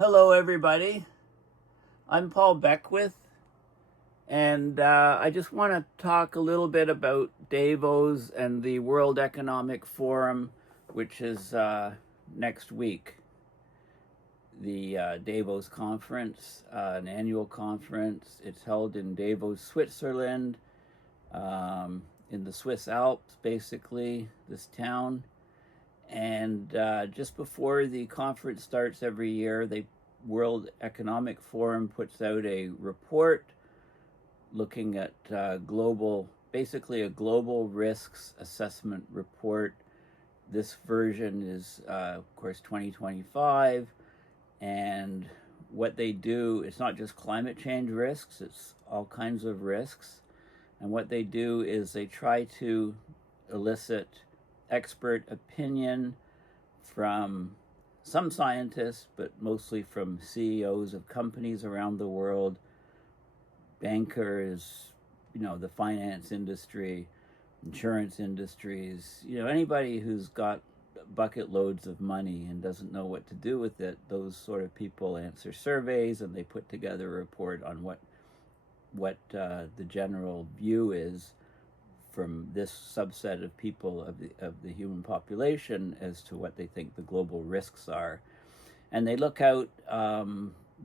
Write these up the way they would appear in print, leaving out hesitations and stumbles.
Hello, everybody. I'm Paul Beckwith, and I just want to talk a little bit about Davos and the World Economic Forum, which is next week. The Davos conference, an annual conference. It's held in Davos, Switzerland, in the Swiss Alps, basically, this town. And just before the conference starts every year, the World Economic Forum puts out a report looking at basically a global risks assessment report. This version is, of course, 2025. And what they do, it's not just climate change risks, it's all kinds of risks. And what they do is they try to elicit expert opinion from some scientists, but mostly from CEOs of companies around the world, bankers, the finance industry, insurance industries, anybody who's got bucket loads of money and doesn't know what to do with it. Those sort of people answer surveys, and they put together a report on what the general view is from this subset of people of the human population as to what they think the global risks are. And they look out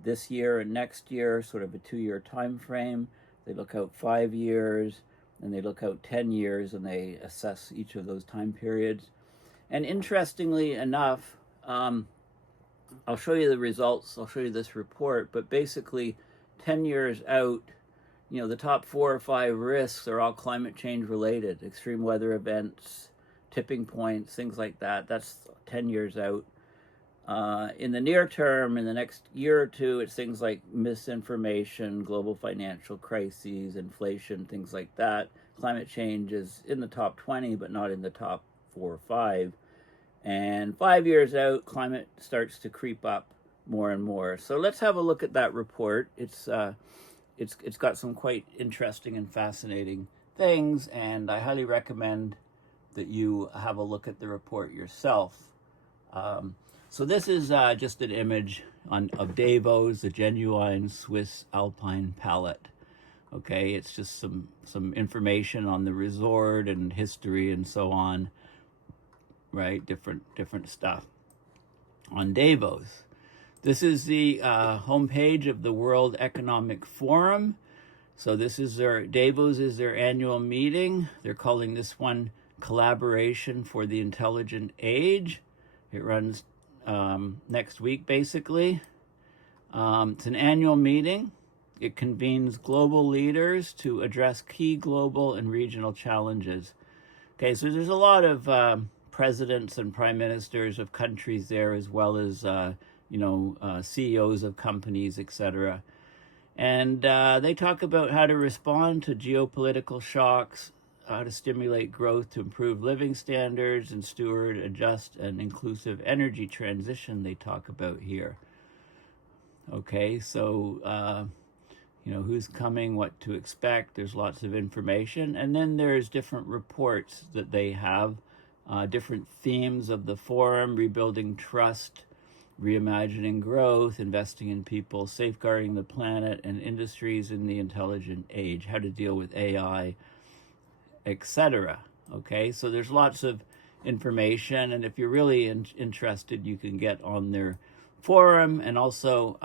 this year and next year, sort of a 2-year time frame. They look out 5 years, and they look out 10 years, and they assess each of those time periods. And interestingly enough, I'll show you the results, I'll show you this report, but basically 10 years out, the top 4 or 5 risks are all climate change related, extreme weather events, tipping points, things like that. That's 10 years out. In the near term, in the next year or two, it's things like misinformation, global financial crises, inflation, things like that. Climate change is in the top 20, but not in the top 4 or 5. And 5 years out, climate starts to creep up more and more. So let's have a look at that report. It's got some quite interesting and fascinating things, and I highly recommend that you have a look at the report yourself. So this is just an image of Davos, the genuine Swiss Alpine palette. Okay, it's just some information on the resort and history and so on, right? Different stuff on Davos. This is the homepage of the World Economic Forum. So this is Davos is their annual meeting. They're calling this one Collaboration for the Intelligent Age. It runs next week, basically. It's an annual meeting. It convenes global leaders to address key global and regional challenges. Okay, so there's a lot of presidents and prime ministers of countries there, as well as CEOs of companies, etc. And they talk about how to respond to geopolitical shocks, how to stimulate growth to improve living standards, and steward a just and inclusive energy transition they talk about here. Okay, so, who's coming, what to expect. There's lots of information. And then there's different reports that they have, different themes of the forum: rebuilding trust, reimagining growth, investing in people, safeguarding the planet, and industries in the intelligent age, how to deal with AI, etc. Okay, so there's lots of information, and if you're really interested, you can get on their forum. And also,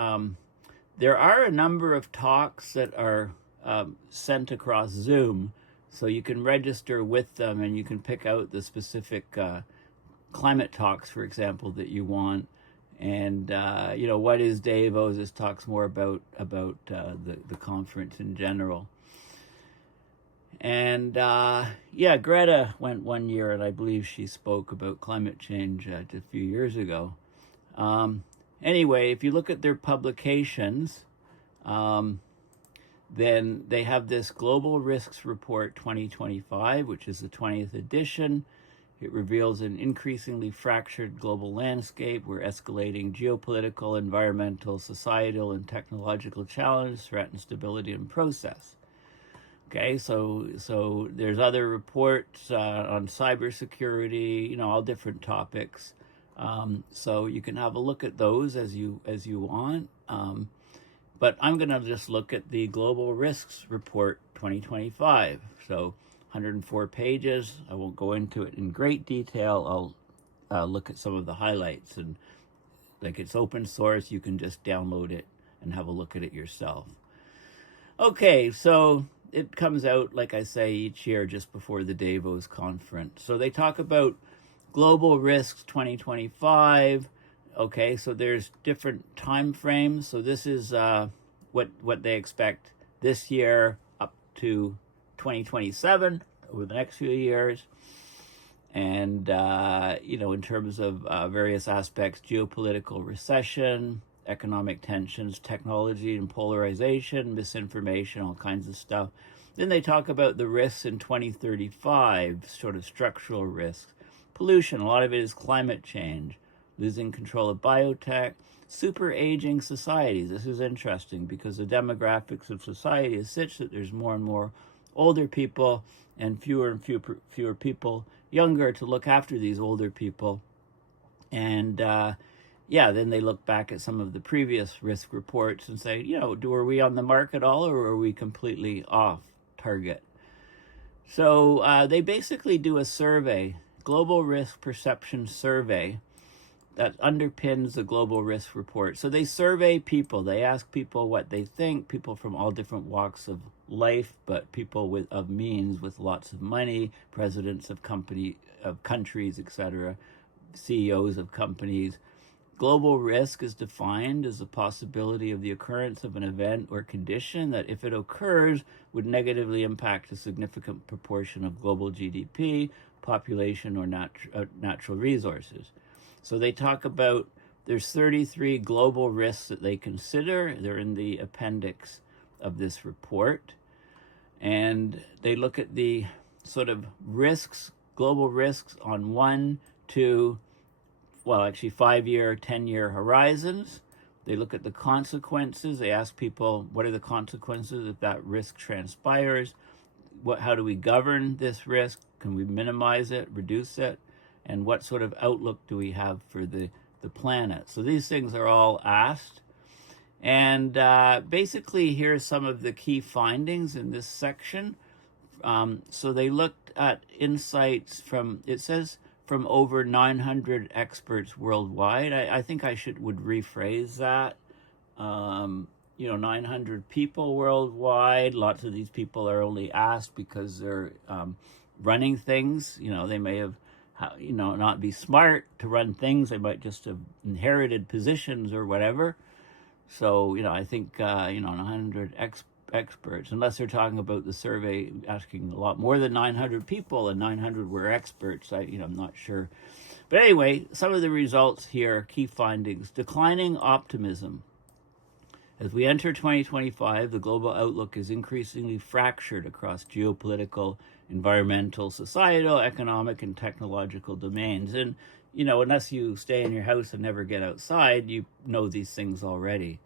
there are a number of talks that are sent across Zoom, so you can register with them, and you can pick out the specific climate talks, for example, that you want. And what is Davos? This talks more about the conference in general. And Greta went one year, and I believe she spoke about climate change just a few years ago. Anyway, if you look at their publications, then they have this Global Risks Report 2025, which is the 20th edition. It reveals an increasingly fractured global landscape where escalating geopolitical, environmental, societal, and technological challenges threaten stability and process. Okay, so there's other reports on cybersecurity, all different topics. So you can have a look at those as you want. But I'm going to just look at the Global Risks Report 2025. So 104 pages. I won't go into it in great detail. I'll look at some of the highlights, and like, it's open source. You can just download it and have a look at it yourself. Okay, so it comes out, like I say, each year just before the Davos conference. So they talk about Global Risks 2025. Okay, so there's different time frames. So this is what they expect this year up to 2027, over the next few years. And, in terms of various aspects, geopolitical recession, economic tensions, technology and polarization, misinformation, all kinds of stuff. Then they talk about the risks in 2035, sort of structural risks. Pollution, a lot of it is climate change, losing control of biotech, super aging societies. This is interesting because the demographics of society is such that there's more and more older people and fewer people younger to look after these older people. And then they look back at some of the previous risk reports and say, are we on the mark at all, or are we completely off target? So they basically do a survey, global risk perception survey, that underpins the global risk report. So they survey people. They ask people what they think, people from all different walks of life, but people of means, with lots of money, presidents of countries, etc., CEOs of companies. Global risk is defined as the possibility of the occurrence of an event or condition that, if it occurs, would negatively impact a significant proportion of global GDP, population, or natural resources. So they talk about, there's 33 global risks that they consider. They're in the appendix of this report. And they look at the sort of risks, global risks on 1, 2, 5-year, 10-year horizons. They look at the consequences. They ask people, what are the consequences if that risk transpires? How do we govern this risk? Can we minimize it, reduce it? And what sort of outlook do we have for the planet? So these things are all asked. And basically, here's some of the key findings in this section. So they looked at insights from over 900 experts worldwide. I think would rephrase that. 900 people worldwide. Lots of these people are only asked because they're running things. They may have, not be smart to run things. They might just have inherited positions or whatever. So, I think, 900 experts, unless they're talking about the survey asking a lot more than 900 people and 900 were experts. I'm not sure. But anyway, some of the results here, key findings: declining optimism. As we enter 2025, the global outlook is increasingly fractured across geopolitical, environmental, societal, economic, and technological domains. And, unless you stay in your house and never get outside, you know these things already.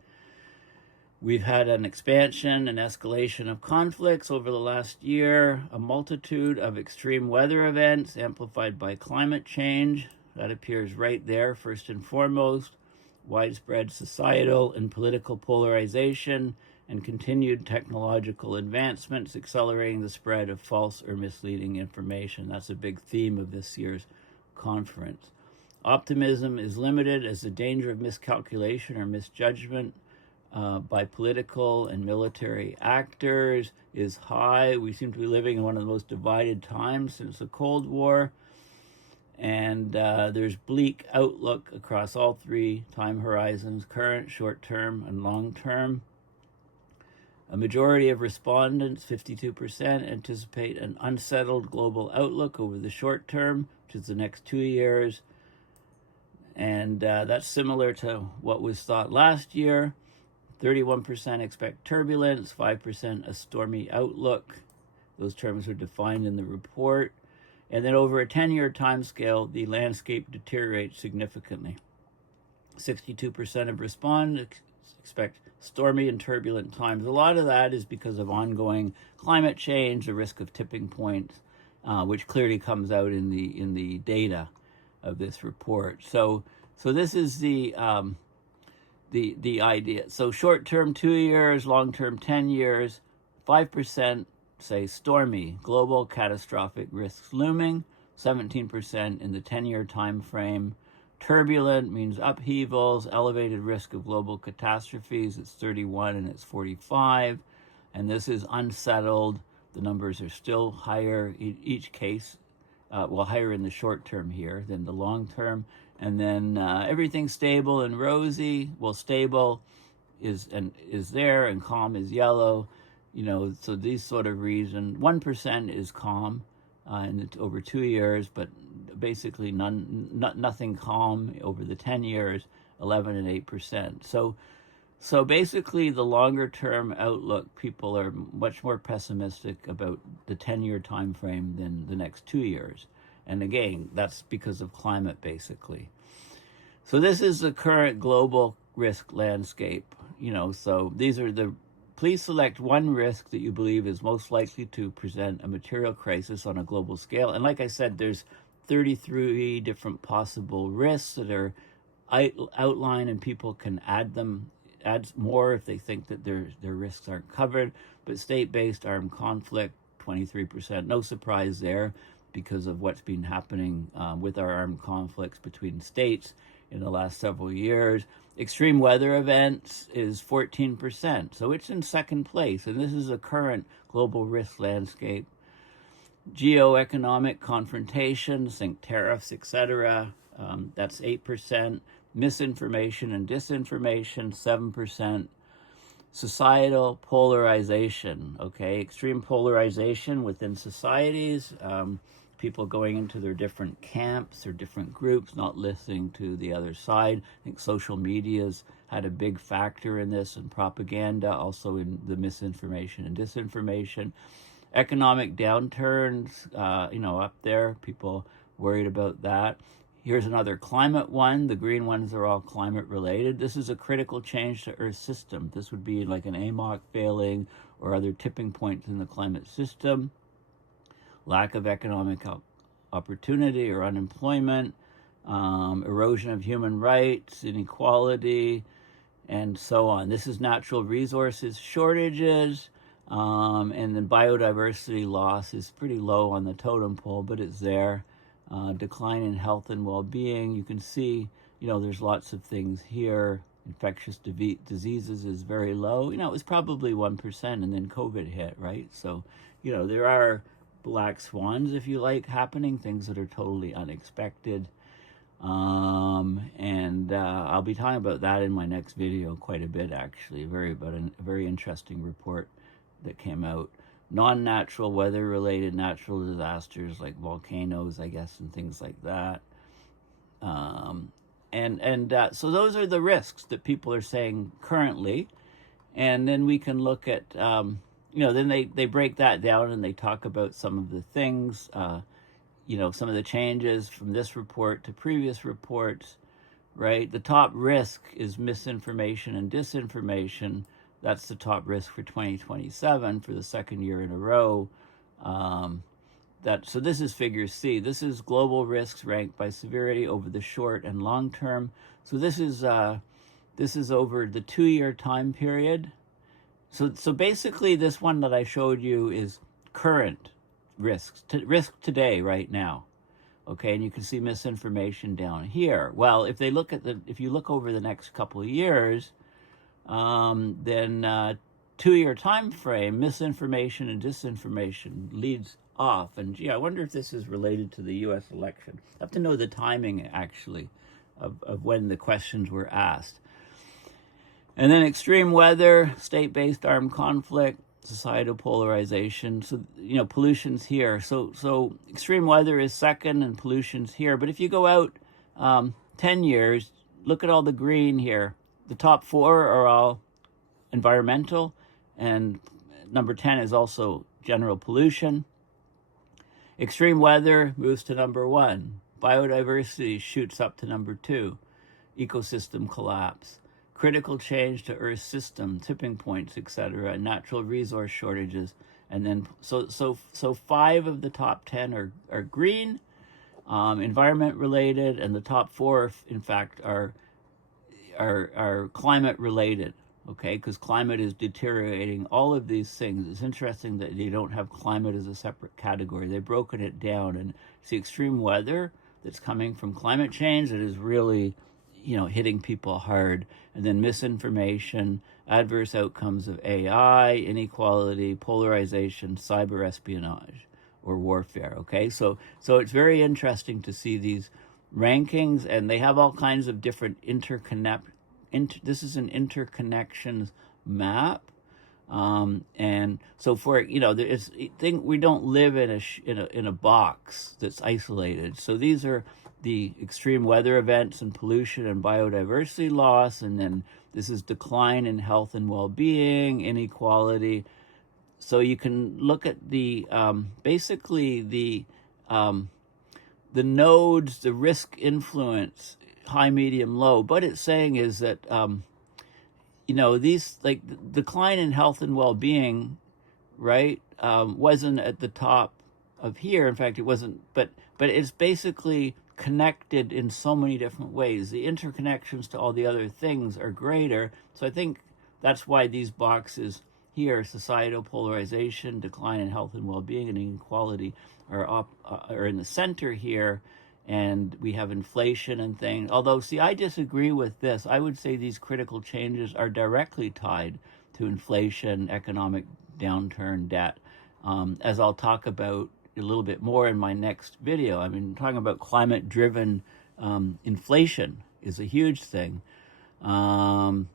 We've had an expansion and escalation of conflicts over the last year, a multitude of extreme weather events amplified by climate change. That appears right there, first and foremost. Widespread societal and political polarization, and continued technological advancements accelerating the spread of false or misleading information. That's a big theme of this year's conference. Optimism is limited as the danger of miscalculation or misjudgment by political and military actors is high. We seem to be living in one of the most divided times since the Cold War. And there's bleak outlook across all three time horizons: current, short-term, and long-term. A majority of respondents, 52%, anticipate an unsettled global outlook over the short term, which is the next 2 years. And that's similar to what was thought last year. 31% expect turbulence, 5% a stormy outlook. Those terms are defined in the report. And then over a 10-year time scale, the landscape deteriorates significantly. 62% of respondents expect stormy and turbulent times. A lot of that is because of ongoing climate change, the risk of tipping points, which clearly comes out in the data. of this report. So this is the idea. So short-term 2 years, long-term 10 years, 5% say stormy, global catastrophic risks looming, 17% in the 10-year time frame. Turbulent means upheavals, elevated risk of global catastrophes, it's 31 and it's 45. And this is unsettled. The numbers are still higher in each case, higher in the short term here than the long term. And then everything's stable and rosy. Well, stable is there, and calm is yellow. So these sort of reason 1% is calm, and over 2 years, but basically nothing calm over the 10 years, 11 and 8%. So basically, the longer term outlook, people are much more pessimistic about the 10-year time frame than the next 2 years. And again, that's because of climate, basically. So this is the current global risk landscape. So these are please select one risk that you believe is most likely to present a material crisis on a global scale. And like I said, there's 33 different possible risks that are outlined, and people can add more if they think that their risks aren't covered. But state-based armed conflict, 23%. No surprise there because of what's been happening with our armed conflicts between states in the last several years. Extreme weather events is 14%. So it's in second place. And this is a current global risk landscape. Geoeconomic confrontations, think tariffs, etc. That's 8%. Misinformation and disinformation, 7%. Societal polarization, extreme polarization within societies, people going into their different camps or different groups, not listening to the other side. I think social media's had a big factor in this, and propaganda, also in the misinformation and disinformation. Economic downturns, up there, people worried about that. Here's another climate one. The green ones are all climate related. This is a critical change to Earth's system. This would be like an AMOC failing or other tipping points in the climate system. Lack of economic opportunity or unemployment, erosion of human rights, inequality, and so on. This is natural resources shortages, and then biodiversity loss is pretty low on the totem pole, but it's there. Decline in health and well-being. You can see, there's lots of things here. Infectious diseases is very low. It was probably 1%, and then COVID hit, right? So, there are black swans, if you like, happening, things that are totally unexpected. And I'll be talking about that in my next video quite a bit, actually. A very interesting report that came out. Non-natural weather-related natural disasters like volcanoes, I guess, and things like that. So those are the risks that people are saying currently. And then we can look at, then they break that down and they talk about some of the things, some of the changes from this report to previous reports, right? The top risk is misinformation and disinformation. That's the top risk for 2027 for the second year in a row. So this is figure C. This is global risks ranked by severity over the short and long term. So this is over the 2-year time period. So basically, this one that I showed you is current risks, risk today, right now. And you can see misinformation down here. Well, if you look over the next couple of years, then 2-year time frame, misinformation and disinformation leads off. And I wonder if this is related to the U.S. election. I have to know the timing, actually, of when the questions were asked. And then extreme weather, state-based armed conflict, societal polarization. So, pollution's here. So extreme weather is second and pollution's here. But if you go out 10 years, look at all the green here. The top 4 are all environmental, and number 10 is also general pollution. Extreme weather moves to number 1. Biodiversity shoots up to number 2. Ecosystem collapse. Critical change to Earth's system, tipping points, etc. Natural resource shortages. And then, so 5 of the top 10 are green. environment related, and the top four, in fact, are climate related. Okay, because climate is deteriorating. All of these things. It's interesting that they don't have climate as a separate category. They've broken it down, and it's the extreme weather that's coming from climate change that is really, hitting people hard. And then misinformation, adverse outcomes of AI, inequality, polarization, cyber espionage, or warfare. Okay, so it's very interesting to see these rankings, and they have all kinds of different this is an interconnections map, and so for we don't live in a box that's isolated. So these are the extreme weather events and pollution and biodiversity loss, and then this is decline in health and well-being, inequality. So you can look at the basically the nodes, the risk influence, high, medium, low. What it's saying is that these, like, decline in health and well-being, right, wasn't at the top of here. In fact, it wasn't, but it's basically connected in so many different ways. The interconnections to all the other things are greater. So I think that's why these boxes here, societal polarization, decline in health and well-being, and inequality, are in the center here. And we have inflation and things. Although, see, I disagree with this. I would say these critical changes are directly tied to inflation, economic downturn, debt, as I'll talk about a little bit more in my next video. I mean, talking about climate-driven inflation is a huge thing. And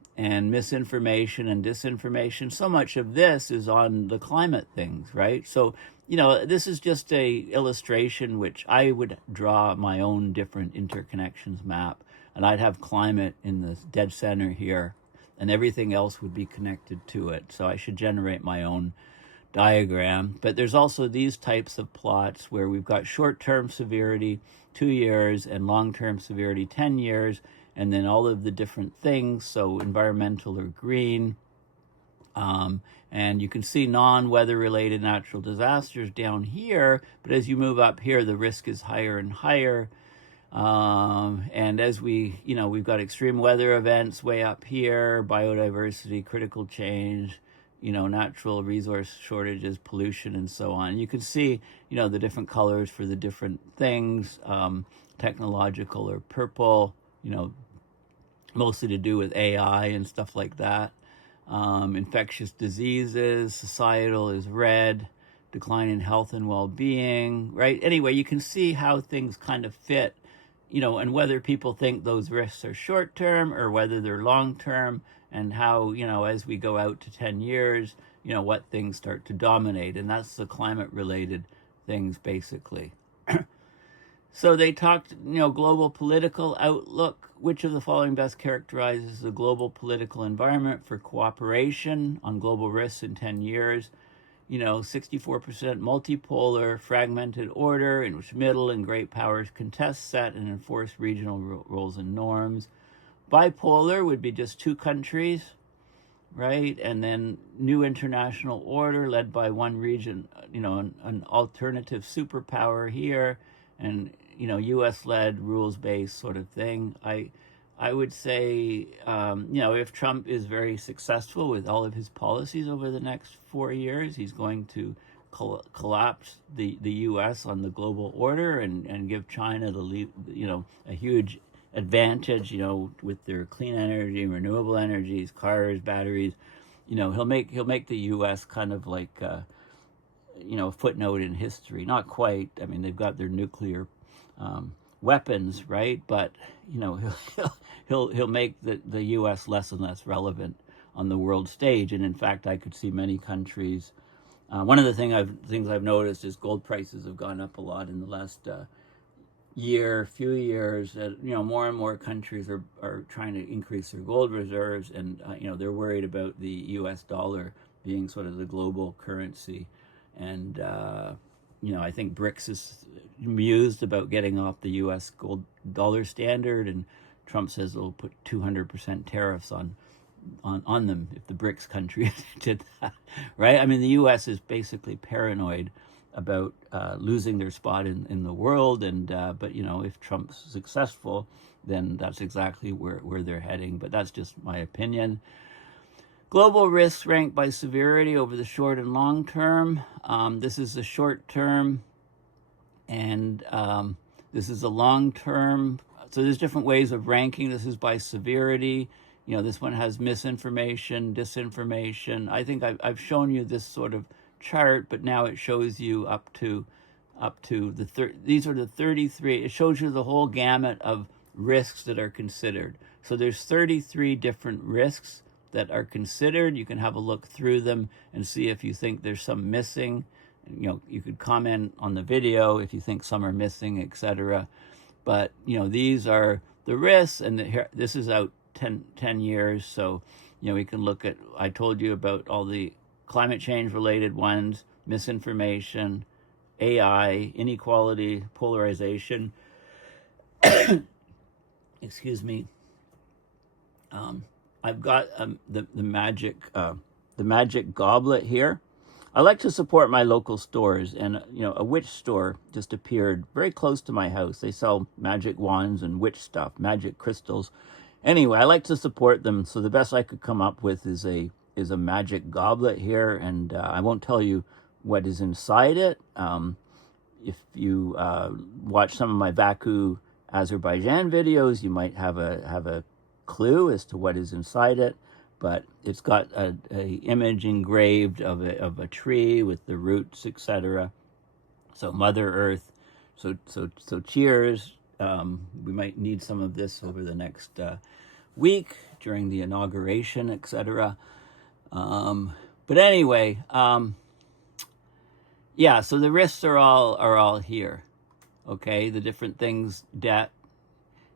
misinformation and disinformation. So much of this is on the climate things, right? So, this is just a illustration which I would draw my own different interconnections map, and I'd have climate in the dead center here, and everything else would be connected to it. So I should generate my own diagram. But there's also these types of plots where we've got short-term severity, 2 years, and long-term severity, 10 years, and then all of the different things. So environmental or green. And you can see non-weather related natural disasters down here, but as you move up here, the risk is higher and higher. And as we've got extreme weather events way up here, biodiversity, critical change, natural resource shortages, pollution, and so on. You can see, the different colors for the different things. Technological or purple, mostly to do with AI and stuff like that. Infectious diseases, societal is red, decline in health and well-being, right? Anyway, you can see how things kind of fit, and whether people think those risks are short-term or whether they're long-term, and how, as we go out to 10 years, what things start to dominate. And that's the climate-related things, basically. So they talked, global political outlook. Which of the following best characterizes the global political environment for cooperation on global risks in 10 years? 64% multipolar, fragmented order in which middle and great powers contest, set, and enforce regional rules and norms. Bipolar would be just two countries, right? And then new international order led by one region, an alternative superpower here, and U.S.-led, rules-based sort of thing. I would say, if Trump is very successful with all of his policies over the next 4 years, he's going to collapse the U.S. on the global order and give China a huge advantage, with their clean energy, renewable energies, cars, batteries. He'll make the U.S. kind of like a footnote in history. Not quite. I mean, they've got their nuclear weapons, right? But he'll make the U.S. less and less relevant on the world stage. And in fact, I could see many countries. One of the things I've noticed is gold prices have gone up a lot in the last few years. More and more countries are trying to increase their gold reserves, and they're worried about the U.S. dollar being sort of the global currency. And I think BRICS is mused about getting off the U.S. gold dollar standard, and Trump says they'll put 200% tariffs on them if the BRICS countries did that, right? I mean, the U.S. is basically paranoid about losing their spot in the world. And but if Trump's successful, then that's exactly where they're heading. But that's just my opinion. Global risks ranked by severity over the short and long term. This is the short term, and this is a long term. So there's different ways of ranking. This is by severity. This one has misinformation, disinformation. I think I've shown you this sort of chart, but now it shows you up to these are the 33. It shows you the whole gamut of risks that are considered. So there's 33 different risks that are considered. You can have a look through them and see if you think there's some missing. You could comment on the video if you think some are missing, etc. But these are the risks, and this is out 10 years. So we can look at, I told you about all the climate change related ones, misinformation, AI, inequality, polarization. Excuse me. I've got the magic goblet here. I like to support my local stores, and a witch store just appeared very close to my house. They sell magic wands and witch stuff, magic crystals. Anyway, I like to support them, so the best I could come up with is a magic goblet here, and I won't tell you what is inside it. If you watch some of my Baku, Azerbaijan videos, you might have a clue as to what is inside it, but it's got a image engraved of a tree with the roots, etc. So Mother Earth. So cheers. We might need some of this over the next week during the inauguration, etc. But anyway, yeah. So the risks are all here. Okay, the different things, debt,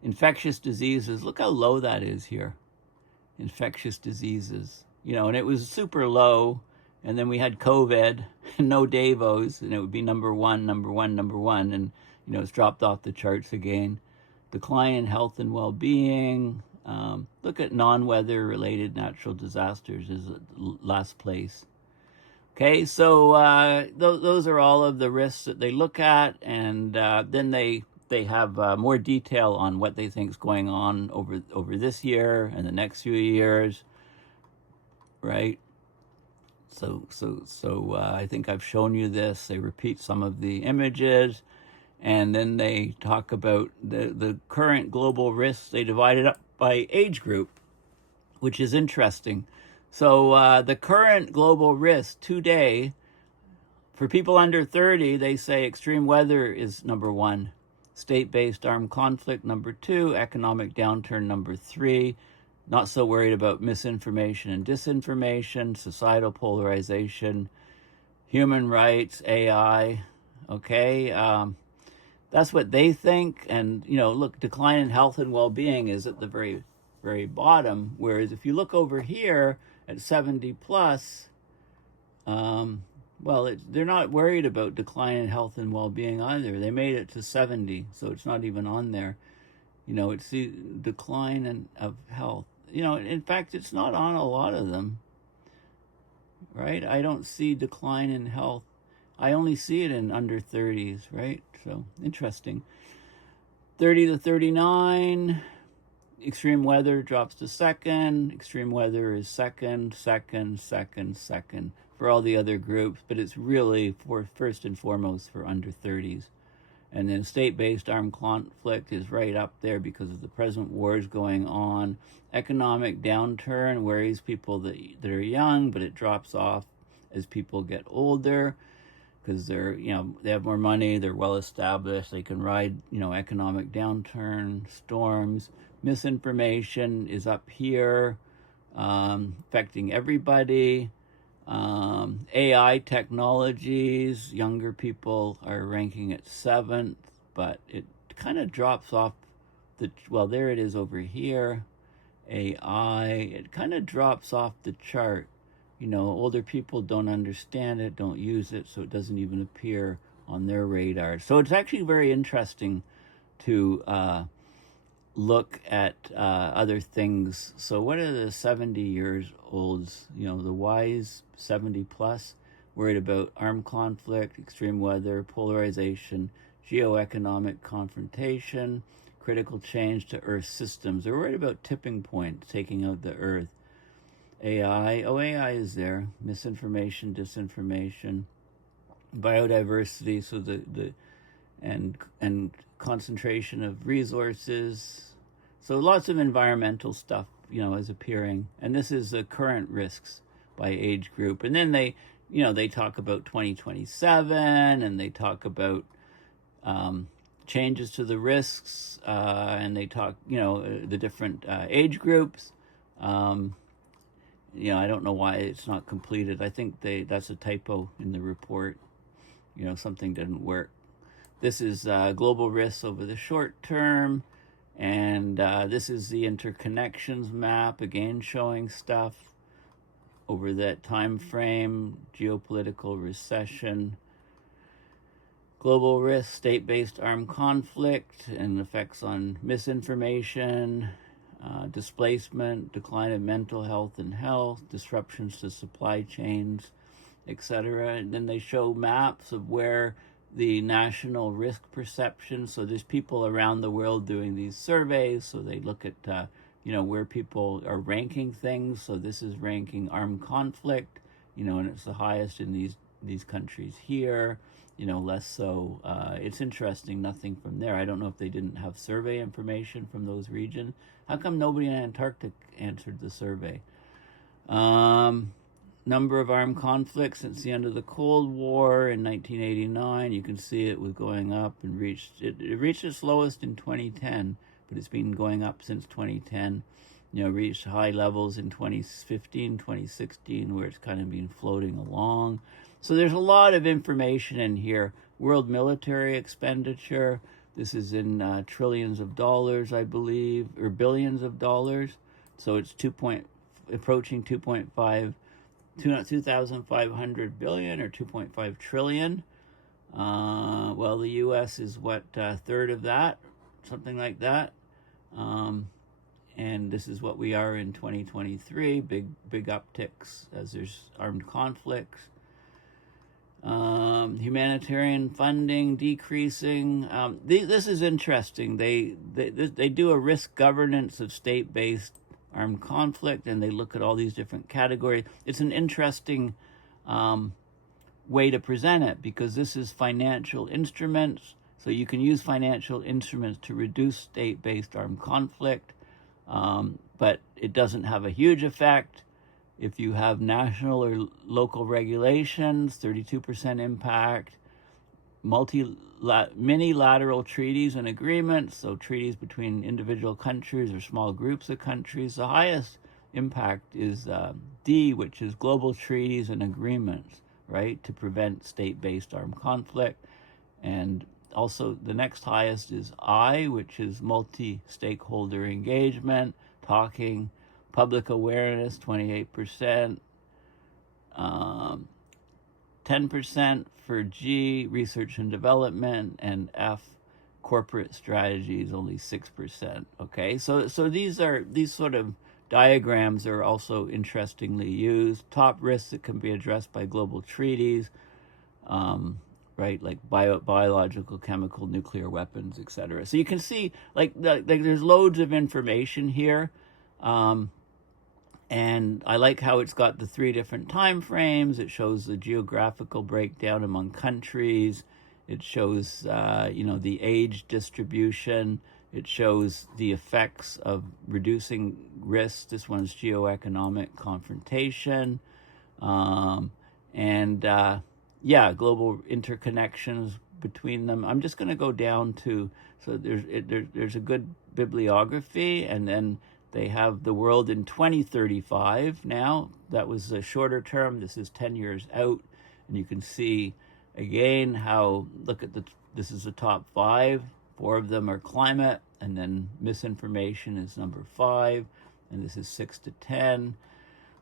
infectious diseases. Look how low that is here. Infectious diseases, and it was super low, and then we had COVID and no Davos, and it would be number one, and it's dropped off the charts again. Decline in health and well-being. Look at non-weather related natural disasters is last place. Okay, so those are all of the risks that they look at, and then they have more detail on what they think is going on over this year and the next few years, right? So I think I've shown you this. They repeat some of the images, and then they talk about the current global risks. They divide it up by age group, which is interesting. So the current global risk today, for people under 30, they say extreme weather is number 1. State-based armed conflict, number 2. Economic downturn, number 3. Not so worried about misinformation and disinformation, societal polarization, human rights, AI. Okay, that's what they think. And, look, decline in health and well-being is at the very, very bottom. Whereas if you look over here at 70 plus, they're not worried about decline in health and well-being either. They made it to 70, so it's not even on there. It's the decline of health. In fact, it's not on a lot of them, right? I don't see decline in health. I only see it in under 30s, right? So, interesting. 30 to 39, extreme weather drops to second. Extreme weather is second for all the other groups, but it's really for first and foremost for under 30s. And then state-based armed conflict is right up there because of the present wars going on. Economic downturn worries people that are young, but it drops off as people get older because they have more money, they're well established, they can ride, economic downturn, storms. Misinformation is up here, affecting everybody. AI technologies, younger people are ranking at 7th, but it kind of drops off there it is over here. AI, it kind of drops off the chart. Older people don't understand it, don't use it, so it doesn't even appear on their radar. So it's actually very interesting to look at other things. So what are the 70 years olds, the wise 70 plus? worried about armed conflict, extreme weather, polarization, geoeconomic confrontation, critical change to Earth systems. They're worried about tipping points, taking out the Earth. AI, AI is there. Misinformation, disinformation, biodiversity, so and concentration of resources. So lots of environmental stuff, is appearing. And this is the current risks by age group. And then they talk about 2027, and they talk about changes to the risks, and they talk, the different age groups. I don't know why it's not completed. I think that's a typo in the report. Something didn't work. This is global risks over the short term, and this is the interconnections map, again showing stuff over that time frame, geopolitical recession, global risk, state-based armed conflict, and effects on misinformation, displacement, decline of mental health and health, disruptions to supply chains, etc. And then they show maps of where the national risk perception. So there's people around the world doing these surveys. So they look at, where people are ranking things. So this is ranking armed conflict, and it's the highest in these countries here, less so. It's interesting, nothing from there. I don't know if they didn't have survey information from those regions. How come nobody in Antarctic answered the survey? Number of armed conflicts since the end of the Cold War in 1989. You can see it was going up and reached its lowest in 2010, but it's been going up since 2010. Reached high levels in 2015, 2016, where it's kind of been floating along. So there's a lot of information in here. World military expenditure. This is in trillions of dollars, I believe, or billions of dollars. So it's approaching 2,500 billion or 2.5 trillion. Well, the U.S. is a third of that, something like that. And this is what we are in 2023. Big upticks as there's armed conflicts. Humanitarian funding decreasing. This is interesting. They do a risk governance of state-based armed conflict, and they look at all these different categories. It's an interesting way to present it, because this is financial instruments. So you can use financial instruments to reduce state-based armed conflict, but it doesn't have a huge effect. If you have national or local regulations, 32% impact. Mini-lateral treaties and agreements, so treaties between individual countries or small groups of countries. The highest impact is D, which is global treaties and agreements, right, to prevent state-based armed conflict. And also the next highest is I, which is multi-stakeholder engagement, talking, public awareness, 28%, 10% for G, research and development, and F, corporate strategies, only 6%. Okay, so these sort of diagrams are also interestingly used. Top risks that can be addressed by global treaties, right, like biological, chemical, nuclear weapons, etc. So you can see, like there's loads of information here. And I like how it's got the 3 different time frames. It shows the geographical breakdown among countries. It shows, the age distribution. It shows the effects of reducing risks. This one's geoeconomic confrontation. Global interconnections between them. I'm just going to go down to, so there's a good bibliography, and then they have the world in 2035 now. That was a shorter term. This is 10 years out. And you can see, again, how, this is the top 5. 4 of them are climate, and then misinformation is number 5. And this is 6 to 10,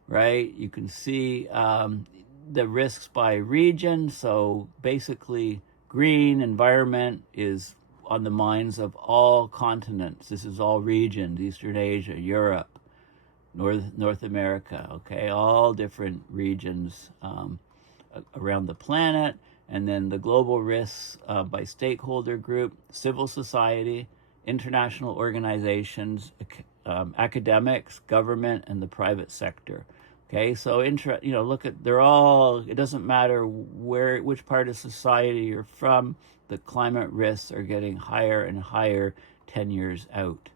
right? You can see the risks by region. So basically, green environment is on the minds of all continents. This is all regions: Eastern Asia, Europe, North America, okay, all different regions. around the planet, and then the global risks by stakeholder group, civil society, international organizations, academics, government, and the private sector. Okay, so look at, they're all, it doesn't matter which part of society you're from, the climate risks are getting higher and higher 10 years out.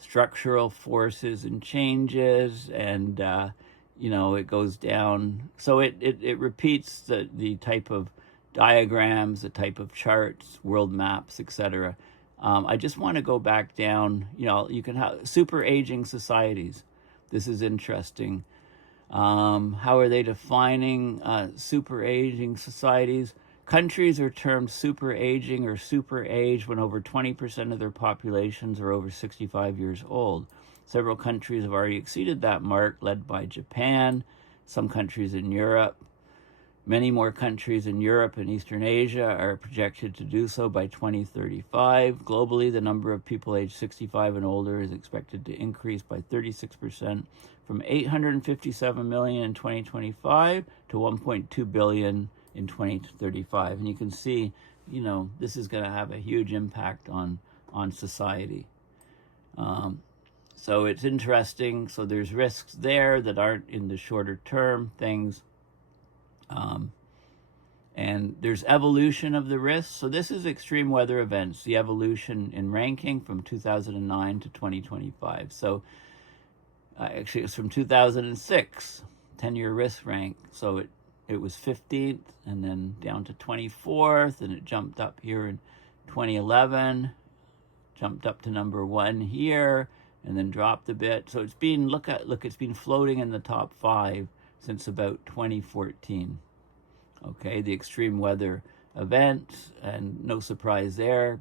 Structural forces and changes, and it goes down. So it repeats the type of diagrams, the type of charts, world maps, etc. I just want to go back down. You can have super aging societies. This is interesting. How are they defining super aging societies? Countries are termed super aging or super age when over 20% of their populations are over 65 years old. Several countries have already exceeded that mark, led by Japan, some countries in Europe. Many more countries in Europe and Eastern Asia are projected to do so by 2035. Globally, the number of people aged 65 and older is expected to increase by 36%, from 857 million in 2025 to 1.2 billion in 2035. And you can see, this is going to have a huge impact on society. So it's interesting. So there's risks there that aren't in the shorter term things. And there's evolution of the risks. So this is extreme weather events, the evolution in ranking from 2009 to 2025. So actually it's from 2006, 10-year risk rank. So it was 15th and then down to 24th, and it jumped up here in 2011, jumped up to number 1 here, and then dropped a bit. So it's been, it's been floating in the top 5 since about 2014. Okay, the extreme weather event, and no surprise there.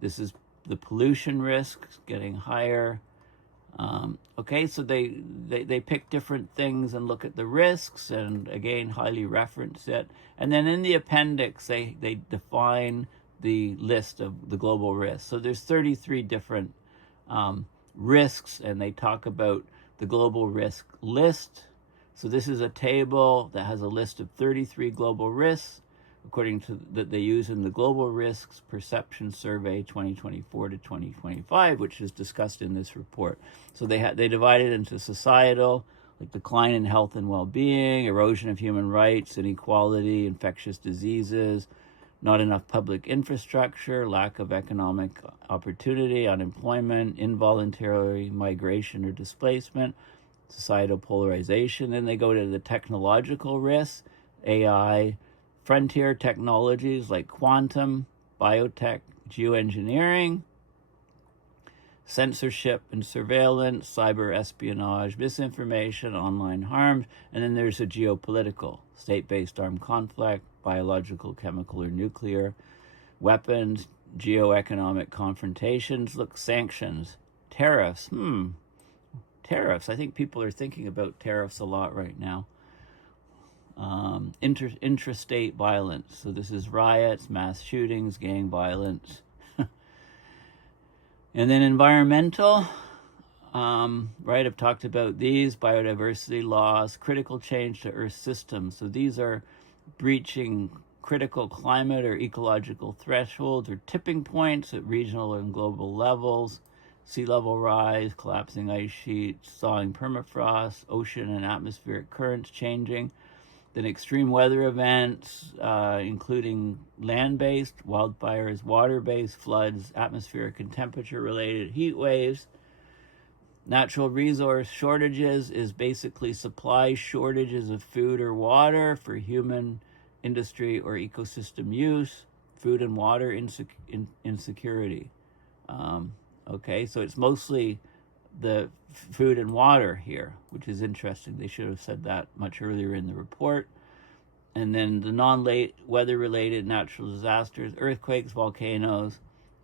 This is the pollution risk getting higher. Okay, so they pick different things and look at the risks, and again, highly reference it. And then in the appendix, they define the list of the global risks. So there's 33 different risks, and they talk about the global risk list. So this is a table that has a list of 33 global risks, according to that they use in the Global Risks Perception Survey 2024 to 2025, which is discussed in this report. So they divide it into societal, like decline in health and well-being, erosion of human rights, inequality, infectious diseases, not enough public infrastructure, lack of economic opportunity, unemployment, involuntary migration or displacement, societal polarization. Then they go to the technological risks, AI, frontier technologies like quantum, biotech, geoengineering, censorship and surveillance, cyber espionage, misinformation, online harms. And then there's a geopolitical, state-based armed conflict, biological, chemical, or nuclear weapons, geoeconomic confrontations, sanctions, tariffs. Tariffs. I think people are thinking about tariffs a lot right now. Intrastate violence. So this is riots, mass shootings, gang violence. And then environmental. Right, I've talked about these. Biodiversity loss, critical change to Earth systems. So these are breaching critical climate or ecological thresholds or tipping points at regional and global levels. Sea level rise, collapsing ice sheets, thawing permafrost, ocean and atmospheric currents changing. Then extreme weather events, including land-based, wildfires, water-based, floods, atmospheric and temperature-related heat waves. Natural resource shortages is basically supply shortages of food or water for human, industry, or ecosystem use. Food and water insecurity. Okay, so it's mostly the food and water here, which is interesting. They should have said that much earlier in the report. And then the non-late weather-related natural disasters, earthquakes, volcanoes,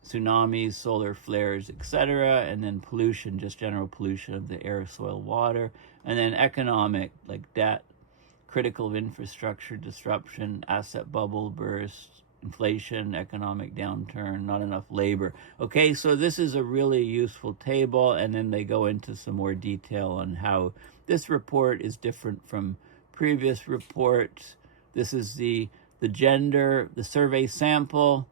tsunamis, solar flares, etc. And then pollution, just general pollution of the air, soil, water. And then economic, like debt, critical infrastructure disruption, asset bubble burst, inflation, economic downturn, not enough labor. Okay, so this is a really useful table, and then they go into some more detail on how this report is different from previous reports. This is the gender, the survey sample.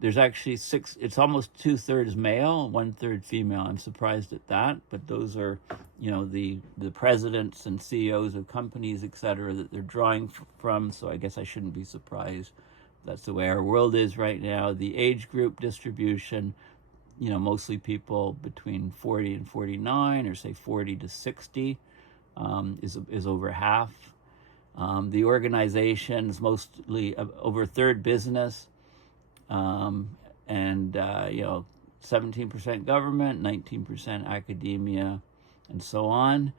There's actually it's almost 2/3 male, 1/3 female. I'm surprised at that, but those are, the presidents and CEOs of companies, et cetera, that they're drawing from. So I guess I shouldn't be surprised. That's the way our world is right now. The age group distribution, mostly people between 40 and 49, or say 40 to 60, is over half. The organization is mostly over a third business. And 17% government, 19% academia, and so on.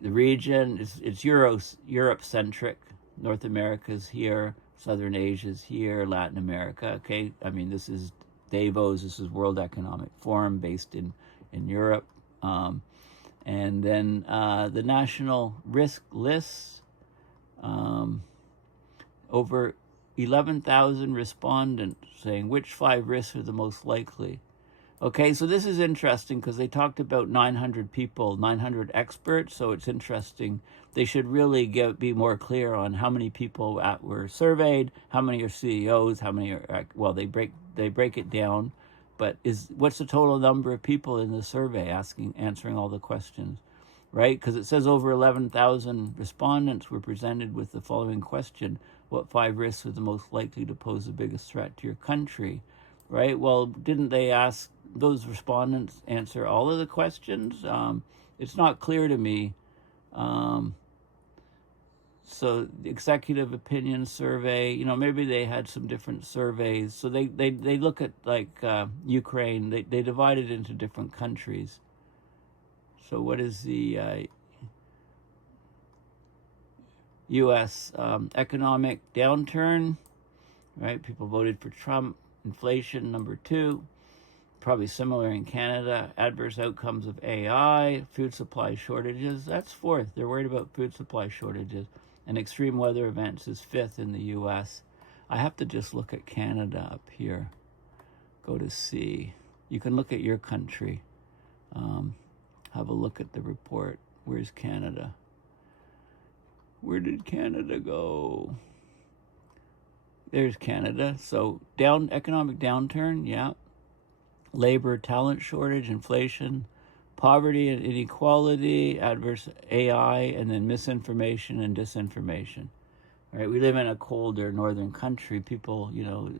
The region it's Europe-centric. North America's here, Southern Asia's here, Latin America. Okay, I mean, this is Davos. This is World Economic Forum based in Europe. And then the national risk lists, over 11,000 respondents saying which 5 risks are the most likely. Okay, so this is interesting because they talked about 900 people, 900 experts, so it's interesting. They should really be more clear on how many people were surveyed, how many are CEOs, how many are, well, they break it down, but what's the total number of people in the survey answering all the questions, right? Because it says over 11,000 respondents were presented with the following question: what 5 risks are the most likely to pose the biggest threat to your country, right? Well, didn't they ask those respondents answer all of the questions? It's not clear to me. So the executive opinion survey, maybe they had some different surveys. So they look at Ukraine, they divide it into different countries. So what is the U.S. Economic downturn, right? People voted for Trump. Inflation, number 2. Probably similar in Canada. Adverse outcomes of AI. Food supply shortages. That's 4th. They're worried about food supply shortages. And extreme weather events is 5th in the U.S. I have to just look at Canada up here. Go to C. You can look at your country. Have a look at the report. Where's Canada? Where did Canada go? There's Canada. So economic downturn, yeah. Labor, talent shortage, inflation, poverty and inequality, adverse AI, and then misinformation and disinformation. All right, we live in a colder northern country. People,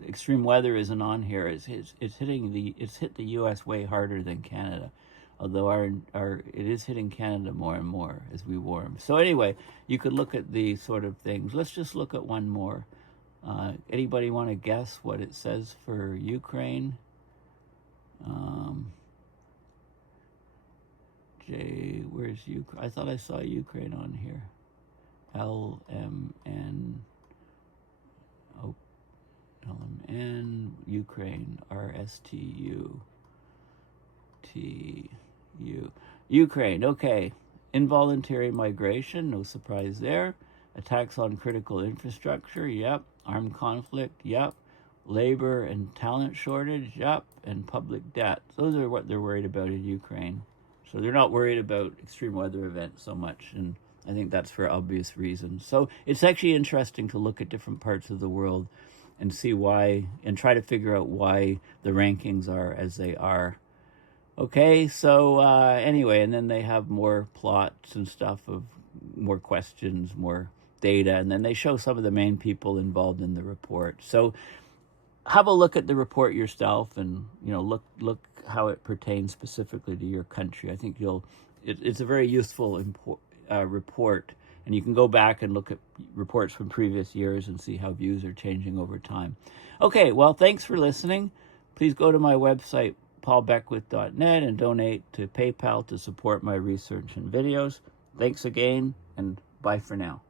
extreme weather isn't on here. It's hit the U.S. way harder than Canada. Although it is hitting Canada more and more as we warm. So anyway, you could look at these sort of things. Let's just look at one more. Anybody want to guess what it says for Ukraine? Where's Ukraine? I thought I saw Ukraine on here. LMN. Oh, LMN, Ukraine, RSTU. Ukraine, okay. Involuntary migration, no surprise there. Attacks on critical infrastructure, yep. Armed conflict, yep. Labor and talent shortage, yep. And public debt. Those are what they're worried about in Ukraine. So they're not worried about extreme weather events so much, and I think that's for obvious reasons. So it's actually interesting to look at different parts of the world and see why, and try to figure out why the rankings are as they are. Okay, so anyway, and then they have more plots and stuff of more questions, more data, and then they show some of the main people involved in the report. So have a look at the report yourself, and look how it pertains specifically to your country. I think it's a very useful report, and you can go back and look at reports from previous years and see how views are changing over time. Okay, well, thanks for listening. Please go to my website, paulbeckwith.net, and donate to PayPal to support my research and videos. Thanks again, and bye for now.